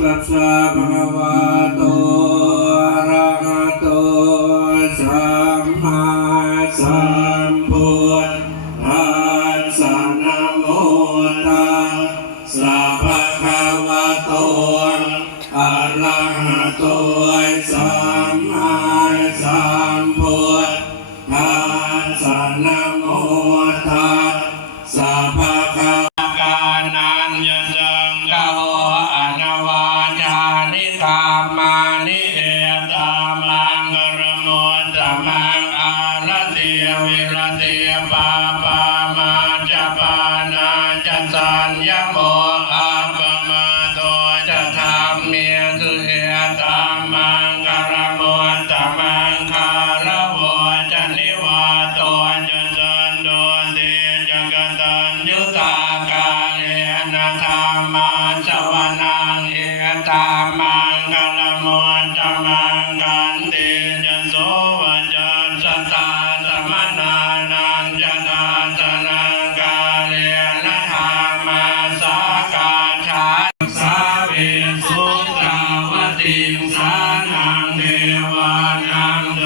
ตัสสะภะคะวะโตอะระหะโตสัมมาสัมพุทธัสสะนะโมตัสสะภะคะวะโตอะระหะโตสัมมาสัมพุทธัสสะนะโมตัสสะภะคะวะกานันยจังกะ นิธามานิเอตามังกรโมตมังอาลเตียวิรเตียปาปามาจะปานาจะสัญญโมอาปมาโตจะธรรมเมียสุเอตามังกรโมตมังคารโวจะนิวาโตจะสันโดเตจักตัญยุตากาเลนะธรรมาสวนังเอตามังาวติสานังเทวานังเด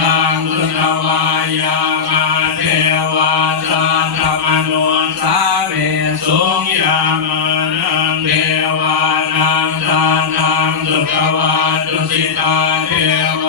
ตังสุตวายามาเทวาสาธรรมนสาเวสุงยามานังเทวานังสานังสุตวาจุสิตาเทว